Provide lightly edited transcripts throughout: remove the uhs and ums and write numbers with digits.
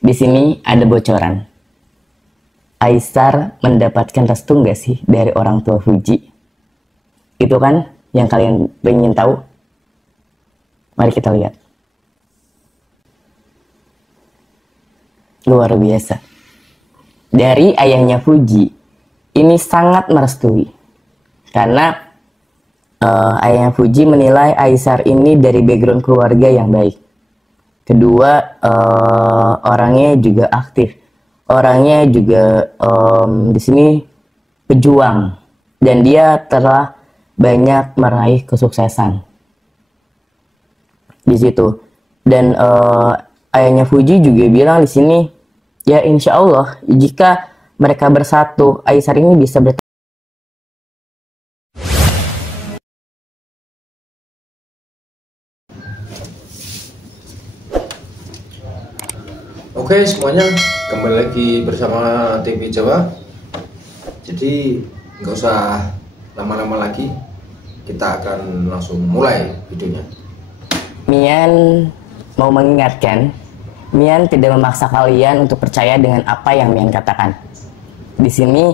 Di sini ada bocoran. Aisar mendapatkan restu nggak sih dari orang tua Fuji? Itu kan yang kalian ingin tahu? Mari kita lihat. Luar biasa. Dari ayahnya Fuji, ini sangat merestui. Karena ayahnya Fuji menilai Aisar ini dari background keluarga yang baik. Kedua, orangnya juga aktif. Orangnya juga di sini pejuang. Dan dia telah banyak meraih kesuksesan di situ. Dan ayahnya Fuji juga bilang di sini, ya insya Allah jika mereka bersatu, Aisar ini bisa bertahan. Oke semuanya, kembali lagi bersama TV Jawa. Jadi nggak usah lama-lama lagi, kita akan langsung mulai videonya. Mian mau mengingatkan, Mian tidak memaksa kalian untuk percaya dengan apa yang Mian katakan. Di sini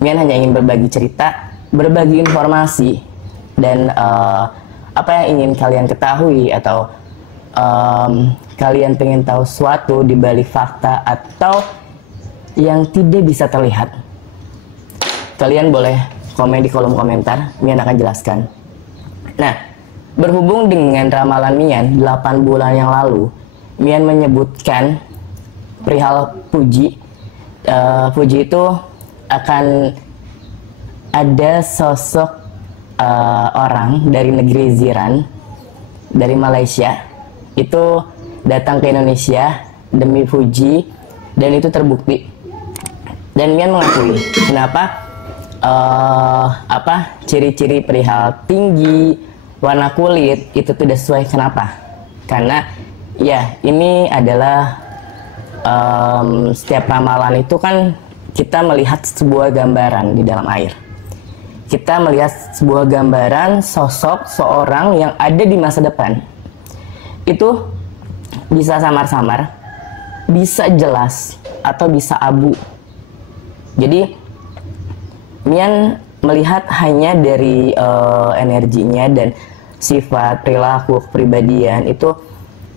Mian hanya ingin berbagi cerita, berbagi informasi, dan apa yang ingin kalian ketahui atau kalian pengen tahu sesuatu di balik fakta atau yang tidak bisa terlihat, kalian boleh komen di kolom komentar, Mian akan jelaskan. Nah, berhubung dengan ramalan Mian 8 bulan yang lalu, Mian menyebutkan perihal Fuji. Fuji itu akan ada sosok orang dari negeri Ziran, dari Malaysia, itu datang ke Indonesia demi Fuji, dan itu terbukti. Dan Mian mengakui kenapa ciri-ciri perihal tinggi, warna kulit itu tidak sesuai. Kenapa? Karena ya ini adalah setiap ramalan itu kan kita melihat sebuah gambaran di dalam air. Kita melihat sebuah gambaran sosok seorang yang ada di masa depan. Itu bisa samar-samar, bisa jelas, atau bisa abu. Jadi Mian melihat hanya dari energinya dan sifat, perilaku, kepribadian itu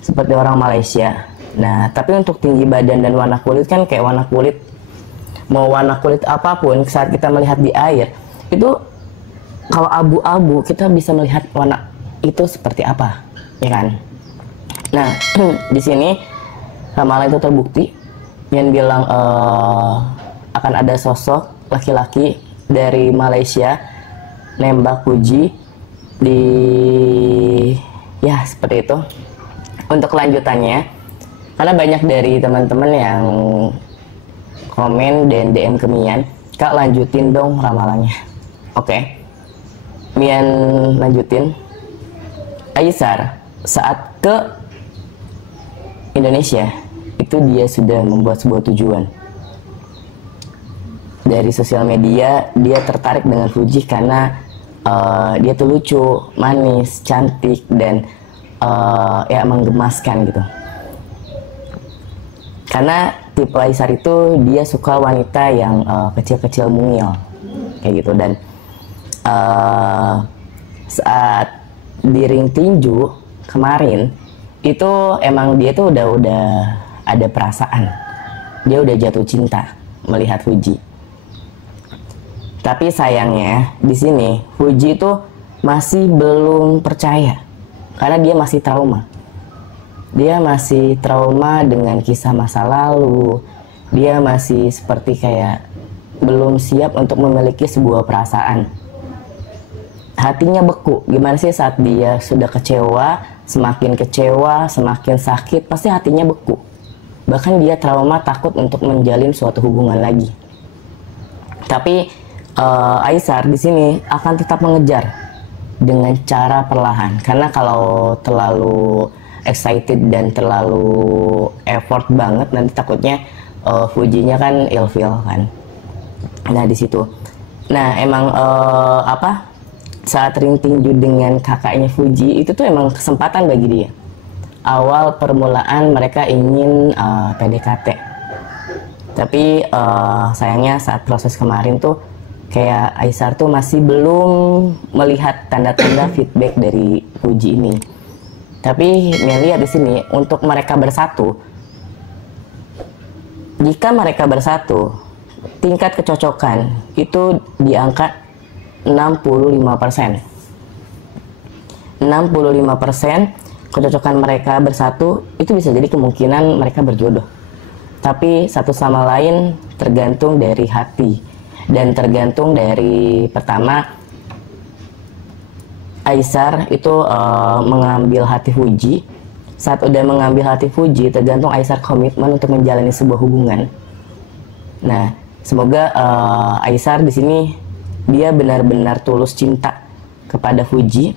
seperti orang Malaysia. Nah, tapi untuk tinggi badan dan warna kulit kan kayak warna kulit, mau warna kulit apapun saat kita melihat di air itu, kalau abu-abu kita bisa melihat warna itu seperti apa, ya kan? Nah, di sini ramalan itu terbukti. Mian bilang akan ada sosok laki-laki dari Malaysia nembak Fuji di, ya seperti itu. Untuk kelanjutannya, karena banyak dari teman-teman yang komen dan DM ke Mian, Kak lanjutin dong ramalannya. Oke, Mian lanjutin. Aisar saat ke Indonesia itu dia sudah membuat sebuah tujuan. Dari sosial media dia tertarik dengan Fuji karena dia tuh lucu, manis, cantik, dan ya menggemaskan gitu. Karena tipe Aisar itu dia suka wanita yang kecil-kecil mungil kayak gitu. Dan saat di ring tinju kemarin itu emang dia tuh udah ada perasaan, dia udah jatuh cinta melihat Fuji. Tapi sayangnya di sini Fuji itu masih belum percaya karena dia masih trauma. Dia masih trauma dengan kisah masa lalu. Dia masih seperti kayak belum siap untuk memiliki sebuah perasaan. Hatinya beku. Gimana sih saat dia sudah kecewa, semakin sakit, pasti hatinya beku. Bahkan dia trauma, takut untuk menjalin suatu hubungan lagi. Tapi Aisar di sini akan tetap mengejar dengan cara perlahan. Karena kalau terlalu excited dan terlalu effort banget, nanti takutnya Fujinya kan ilfeel kan. Nah di situ. Nah emang saat ring tinju dengan kakaknya Fuji itu tuh emang kesempatan bagi dia. awal permulaan mereka ingin PDKT. Tapi sayangnya saat proses kemarin tuh kayak Aisar tuh masih belum melihat tanda-tanda feedback dari Fuji ini. Tapi lihat di sini untuk mereka bersatu, jika mereka bersatu, tingkat kecocokan itu di angka 65%. 65% kecocokan mereka bersatu itu bisa jadi kemungkinan mereka berjodoh. Tapi satu sama lain tergantung dari hati dan tergantung dari pertama Aisar itu mengambil hati Fuji. Saat udah mengambil hati Fuji, tergantung Aisar komitmen untuk menjalani sebuah hubungan. Nah, semoga Aisar di sini dia benar-benar tulus cinta kepada Fuji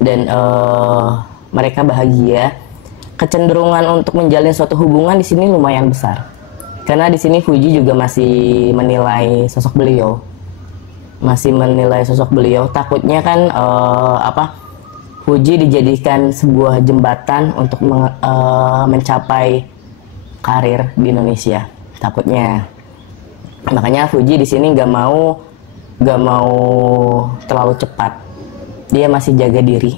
dan mereka bahagia. Kecenderungan untuk menjalin suatu hubungan di sini lumayan besar, karena di sini Fuji juga masih menilai sosok beliau, takutnya kan Fuji dijadikan sebuah jembatan untuk mencapai karir di Indonesia, takutnya. Makanya Fuji di sini nggak mau terlalu cepat, dia masih jaga diri.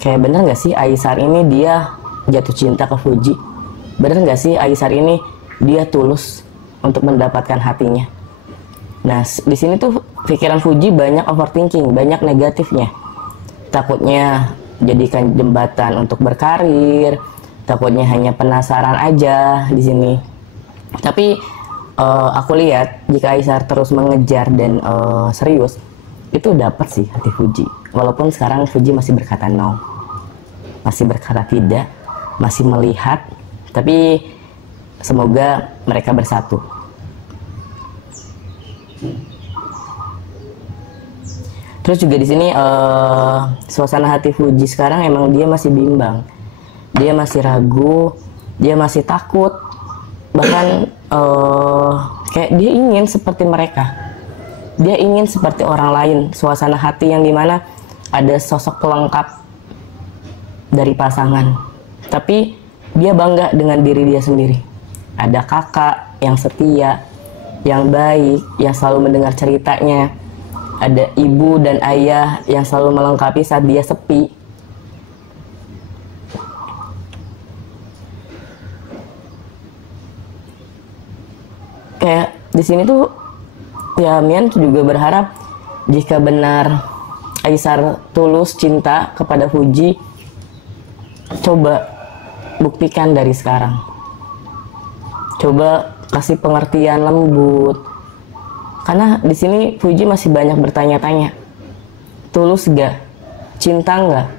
Kayak bener nggak sih Aisar ini dia jatuh cinta ke Fuji? Bener nggak sih Aisar ini dia tulus untuk mendapatkan hatinya? Nah, di sini tuh pikiran Fuji banyak overthinking, banyak negatifnya. Takutnya jadikan jembatan untuk berkarir, takutnya hanya penasaran aja di sini. Tapi aku lihat jika Aisar terus mengejar dan serius, itu dapat sih hati Fuji. Walaupun sekarang Fuji masih berkata no, masih berkata tidak, masih melihat, tapi semoga mereka bersatu. Terus juga di sini suasana hati Fuji sekarang emang dia masih bimbang, dia masih ragu, dia masih takut, bahkan kayak dia ingin seperti mereka, dia ingin seperti orang lain. Suasana hati yang dimana ada sosok pelengkap dari pasangan, tapi dia bangga dengan diri dia sendiri. Ada kakak yang setia, yang baik, yang selalu mendengar ceritanya. Ada ibu dan ayah yang selalu melengkapi saat dia sepi. Kayak di sini tuh ya Mian juga berharap jika benar Aisar tulus cinta kepada Fuji, coba buktikan dari sekarang. Coba kasih pengertian lembut. Karena di sini Fuji masih banyak bertanya-tanya. Tulus gak? Cinta gak?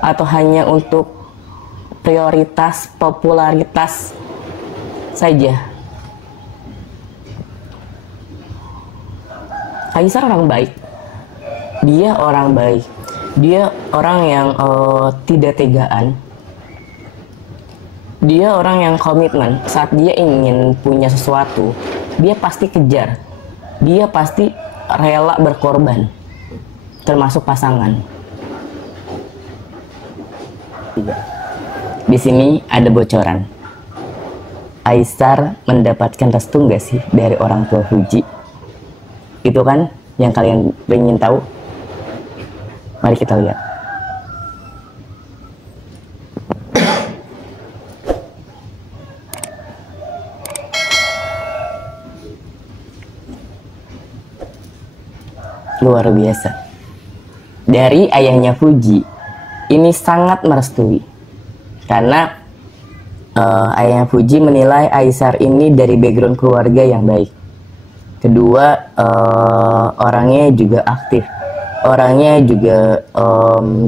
Atau hanya untuk prioritas, popularitas saja? Aisar orang baik. Dia orang baik. Dia orang yang tidak tegaan. Dia orang yang komitmen. Saat dia ingin punya sesuatu, dia pasti kejar. Dia pasti rela berkorban, termasuk pasangan. Di sini ada bocoran. Aisar mendapatkan restu nggak sih dari orang tua Fuji? Itu kan yang kalian ingin tahu. Mari kita lihat. Luar biasa. Dari ayahnya Fuji, ini sangat merestui. Karena ayahnya Fuji menilai Aisar ini dari background keluarga yang baik. Kedua, orangnya juga aktif. Orangnya juga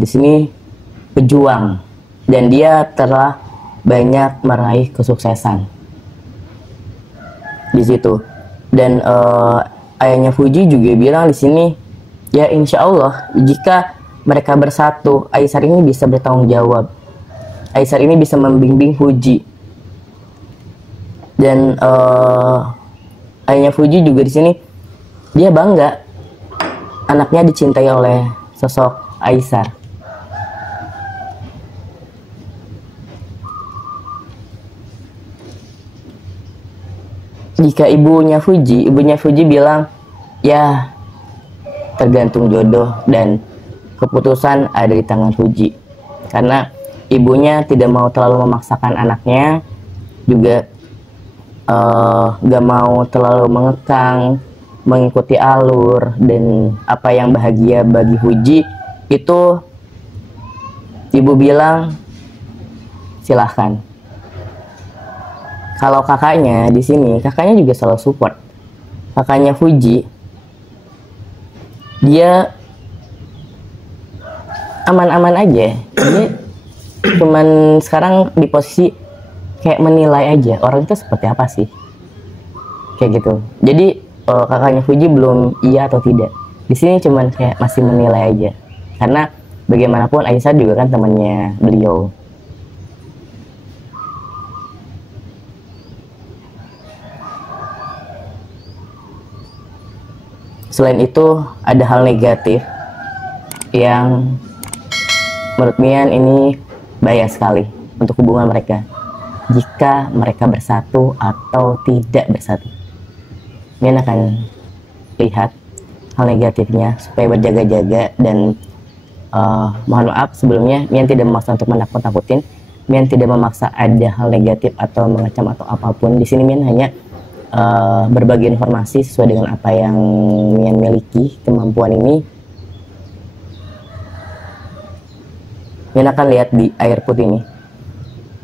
di sini pejuang. Dan dia telah banyak meraih kesuksesan di situ. Dan ayahnya Fuji juga bilang di sini, ya insya Allah jika mereka bersatu, Aisar ini bisa bertanggung jawab. Aisar ini bisa membimbing Fuji. Dan ayahnya Fuji juga di sini dia bangga anaknya dicintai oleh sosok Aisar. jika ibunya Fuji bilang, ya tergantung jodoh dan keputusan ada di tangan Fuji. Karena ibunya tidak mau terlalu memaksakan anaknya, juga gak mau terlalu mengekang, mengikuti alur, dan apa yang bahagia bagi Fuji itu ibu bilang silahkan. Kalau kakaknya di sini, kakaknya juga selalu support. Kakaknya Fuji, dia aman-aman aja. Dia cuman sekarang di posisi kayak menilai aja orang itu seperti apa sih, kayak gitu. Jadi kakaknya Fuji belum iya atau tidak. Di sini cuman kayak masih menilai aja. Karena bagaimanapun Aisyah juga kan temannya beliau. Selain itu, ada hal negatif yang menurut Mian ini bahaya sekali untuk hubungan mereka jika mereka bersatu atau tidak bersatu. Mian akan lihat hal negatifnya supaya berjaga-jaga, dan mohon maaf sebelumnya, Mian tidak memaksa untuk menakut-nakutin. Mian tidak memaksa ada hal negatif atau mengecam atau apapun. Di sini Mian hanya berbagi informasi sesuai dengan apa yang Mian miliki, kemampuan ini. Mian akan lihat di air putih ini.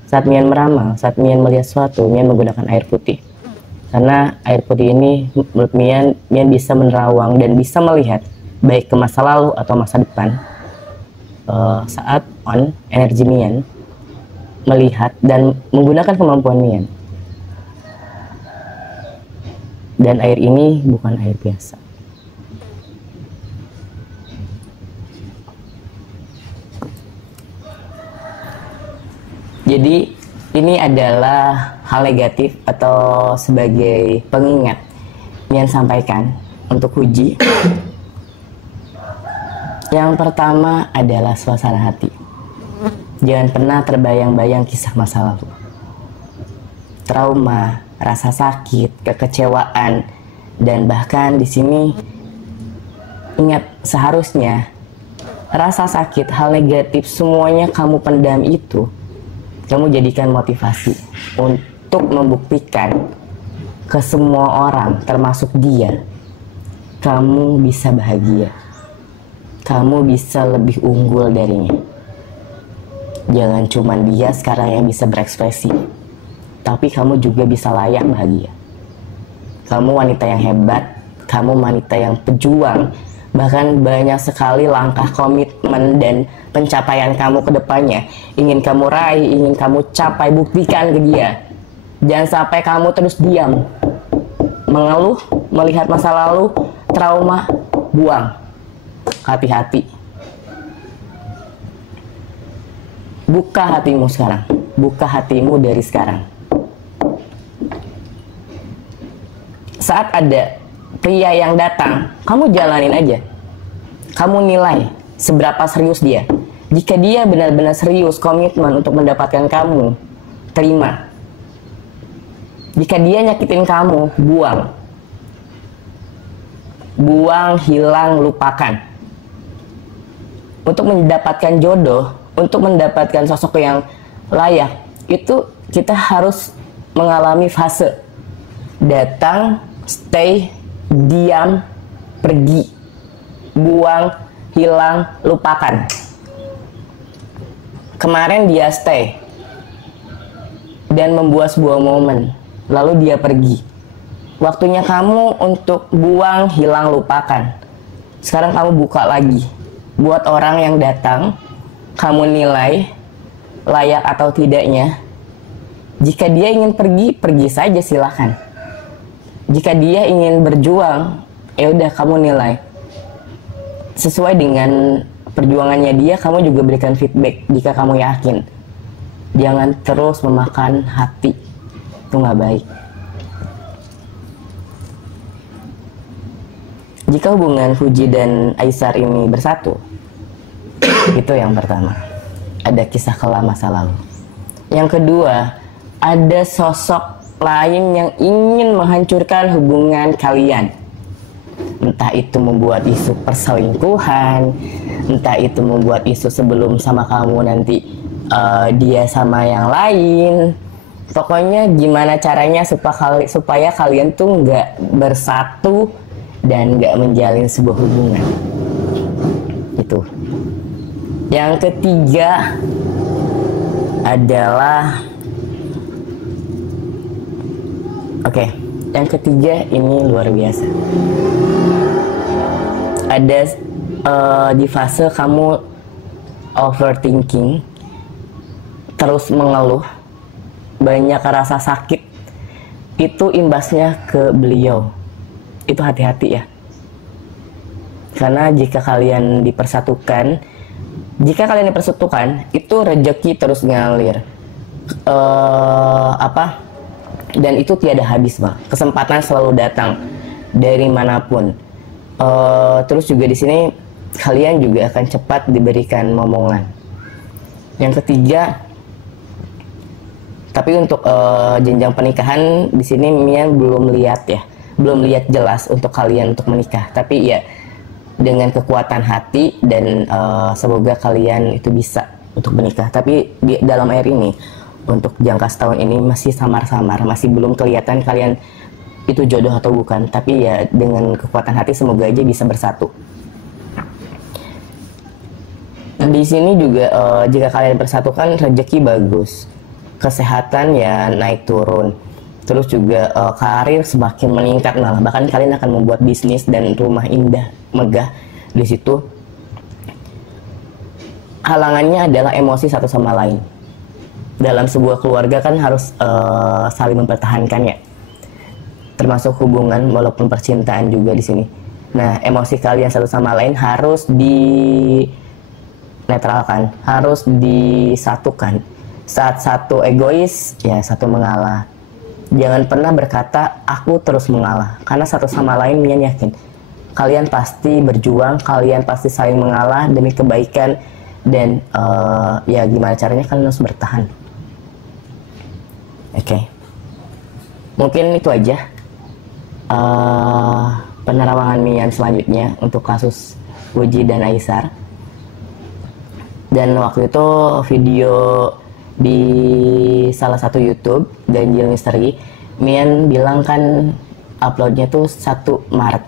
Saat Mian meramal, saat Mian melihat sesuatu, Mian menggunakan air putih. Karena air putih ini menurut Mian bisa menerawang dan bisa melihat baik ke masa lalu atau masa depan. Saat on, energi Mian melihat dan menggunakan kemampuan Mian. Dan air ini bukan air biasa. Jadi ini adalah hal negatif atau sebagai pengingat Mian sampaikan untuk Fuji. Yang pertama adalah suasana hati. Jangan pernah terbayang-bayang kisah masa lalu. Trauma, rasa sakit, kekecewaan, dan bahkan di sini ingat, seharusnya rasa sakit, hal negatif, semuanya kamu pendam itu, kamu jadikan motivasi untuk membuktikan ke semua orang, termasuk dia, kamu bisa bahagia, kamu bisa lebih unggul darinya. Jangan cuma dia sekarang yang bisa berekspresi, tapi kamu juga bisa layak bahagia. Kamu wanita yang hebat, kamu wanita yang pejuang, bahkan banyak sekali langkah komitmen dan pencapaian kamu ke depannya. Ingin kamu raih, ingin kamu capai, buktikan ke dia. Jangan sampai kamu terus diam, mengeluh, melihat masa lalu, trauma, buang. Hati-hati. Buka hatimu sekarang, buka hatimu dari sekarang. Saat ada pria yang datang, kamu jalanin aja. Kamu nilai seberapa serius dia. Jika dia benar-benar serius, komitmen untuk mendapatkan kamu, terima. Jika dia nyakitin kamu, buang. Buang, hilang, lupakan. Untuk mendapatkan jodoh, untuk mendapatkan sosok yang layak, itu kita harus mengalami fase datang, stay, diam, pergi, buang, hilang, lupakan. Kemarin dia stay dan membuat sebuah momen, lalu dia pergi. Waktunya kamu untuk buang, hilang, lupakan. Sekarang kamu buka lagi buat orang yang datang, kamu nilai layak atau tidaknya. Jika dia ingin pergi, pergi saja, silahkan. Jika dia ingin berjuang, ya udah, kamu nilai sesuai dengan perjuangannya dia. Kamu juga berikan feedback jika kamu yakin. Jangan terus memakan hati, itu nggak baik. Jika hubungan Fuji dan Aisar ini bersatu, itu yang pertama, ada kisah kelam masa lalu. Yang kedua, ada sosok lain yang ingin menghancurkan hubungan kalian. Entah itu membuat isu perselingkuhan, entah itu membuat isu sebelum sama kamu nanti dia sama yang lain. Pokoknya gimana caranya supaya kalian tuh nggak bersatu dan nggak menjalin sebuah hubungan. Itu. Yang ketiga adalah yang ketiga ini luar biasa. Ada di fase kamu overthinking, terus mengeluh, banyak rasa sakit, itu imbasnya ke beliau. Itu hati-hati ya. Karena jika kalian dipersatukan, itu rezeki terus ngalir. Dan itu tiada habis, Bang. Kesempatan selalu datang dari manapun. Terus juga di sini kalian juga akan cepat diberikan momongan. Yang ketiga, tapi untuk jenjang pernikahan di sini Mian belum lihat jelas untuk kalian untuk menikah. Tapi ya dengan kekuatan hati dan semoga kalian itu bisa untuk menikah. Tapi di dalam air ini untuk jangka setahun ini masih samar-samar, masih belum kelihatan kalian itu jodoh atau bukan. Tapi ya dengan kekuatan hati semoga aja bisa bersatu. Di sini juga jika kalian bersatu kan rezeki bagus, kesehatan ya naik turun, terus juga karir semakin meningkat, malah bahkan kalian akan membuat bisnis dan rumah indah megah di situ. Halangannya adalah emosi satu sama lain. Dalam sebuah keluarga kan harus saling mempertahankan ya, termasuk hubungan walaupun percintaan juga di sini. Nah, emosi kalian satu sama lain harus dinetralkan, harus disatukan. Saat satu egois, ya satu mengalah. Jangan pernah berkata aku terus mengalah, karena satu sama lain Mian yakin kalian pasti berjuang, kalian pasti saling mengalah demi kebaikan. Dan ya gimana caranya kalian harus bertahan. Oke. Mungkin itu aja penerawangan Mian selanjutnya untuk kasus Puji dan Aisar. Dan waktu itu video di salah satu YouTube Ganjil Misteri, Mian bilang kan uploadnya tuh 1 Maret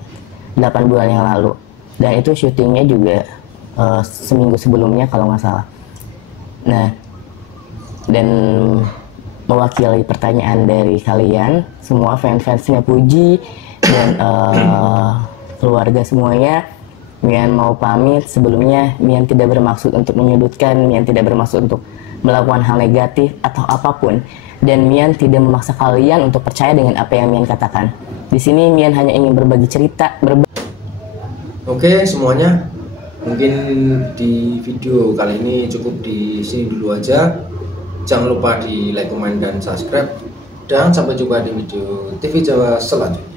8 bulan yang lalu, dan itu syutingnya juga seminggu sebelumnya kalau nggak salah. Nah, dan mewakili pertanyaan dari kalian semua fans-fansnya Puji dan keluarga semuanya, Mian mau pamit. Sebelumnya Mian tidak bermaksud untuk menyudutkan, Mian tidak bermaksud untuk melakukan hal negatif atau apapun, dan Mian tidak memaksa kalian untuk percaya dengan apa yang Mian katakan. Di sini Mian hanya ingin berbagi cerita. Oke semuanya, mungkin di video kali ini cukup di sini dulu aja. Jangan lupa di like, comment, dan subscribe, dan sampai jumpa di video TV Jawa selanjutnya.